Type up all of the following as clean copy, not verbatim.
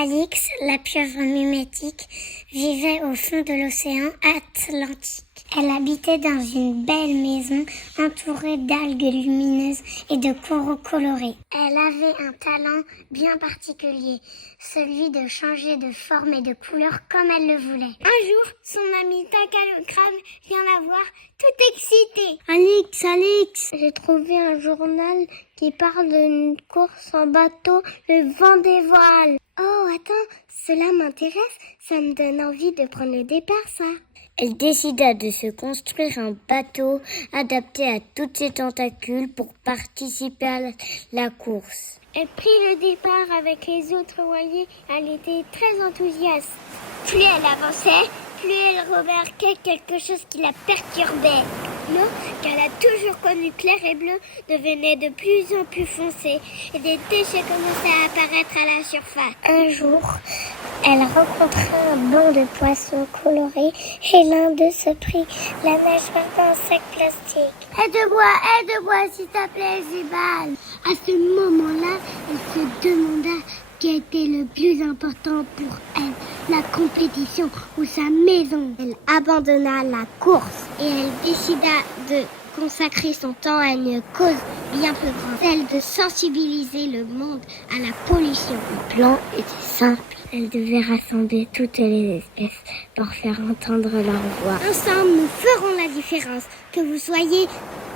Alix, la pieuvre mimétique, vivait au fond de l'océan Atlantique. Elle habitait dans une belle maison entourée d'algues lumineuses et de coraux colorés. Elle avait un talent bien particulier, celui de changer de forme et de couleur comme elle le voulait. Un jour, son ami Taka le crabe vient la voir, tout excité. Alix, j'ai trouvé un journal qui parle d'une course en bateau, le Vendée Voile. Oh, attends, cela m'intéresse, ça me donne envie de prendre le départ, ça. Elle décida de se construire un bateau adapté à toutes ses tentacules pour participer à la course. Elle prit le départ avec les autres voiliers, elle était très enthousiaste. Plus elle avançait, plus elle remarquait quelque chose qui la perturbait. L'eau, qu'elle a toujours connue claire et bleue, devenait de plus en plus foncée et des déchets commençaient à apparaître à la surface. Un jour, elle rencontra un banc de poissons colorés et l'un d'eux se prit la nageoire d'un sac plastique. Aide-moi, s'il te plaît, Zibal. À ce moment-là, elle se demanda qui était le plus important pour elle, la compétition ou sa maison. Elle abandonna la course et elle décida de consacrer son temps à une cause bien plus grande, celle de sensibiliser le monde à la pollution. Le plan était simple. Elle devait rassembler toutes les espèces pour faire entendre leur voix. Ensemble, nous ferons la différence, que vous soyez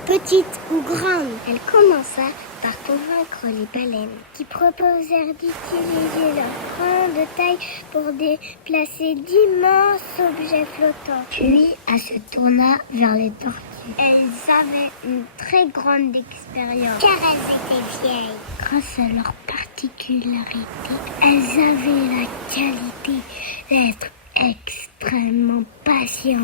petite ou grande. Elle commença par convaincre les baleines qui proposèrent d'utiliser leur grande taille pour déplacer d'immenses objets flottants. Puis, elle se tourna vers les tortues. Elles avaient une très grande expérience car elles étaient vieilles. Grâce à leur particularité, elles avaient la qualité d'être extrêmement patientes.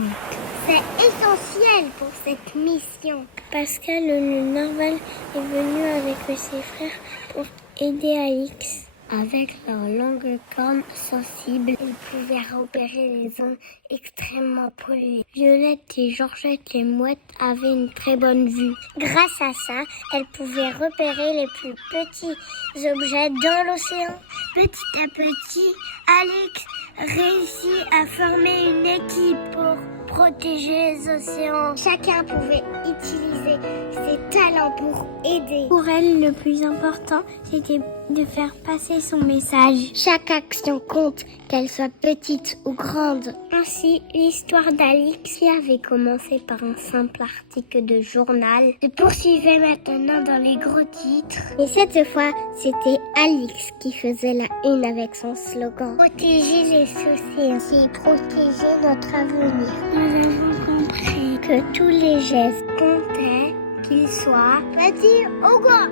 C'est essentiel pour cette mission. Pascal le narval est venu avec ses frères pour aider Alix. Avec leurs longues cornes sensibles, ils pouvaient repérer les zones extrêmement polluées. Violette et Georgette les mouettes avaient une très bonne vue. Grâce à ça, elles pouvaient repérer les plus petits objets dans l'océan. Petit à petit, Alix réussit à former une équipe pour protéger les océans. Chacun pouvait utiliser ses talents pour aider. Pour elle, le plus important, c'était de faire passer son message. Chaque action compte, qu'elle soit petite ou grande. Ainsi, l'histoire d'Alix, qui avait commencé par un simple article de journal, se poursuivait maintenant dans les gros titres. Et cette fois, c'était Alix qui faisait la une avec son slogan. Protéger les océans, c'est protéger notre avenir. Nous avons compris que tous les gestes comptaient, qu'ils soient petits ou grands.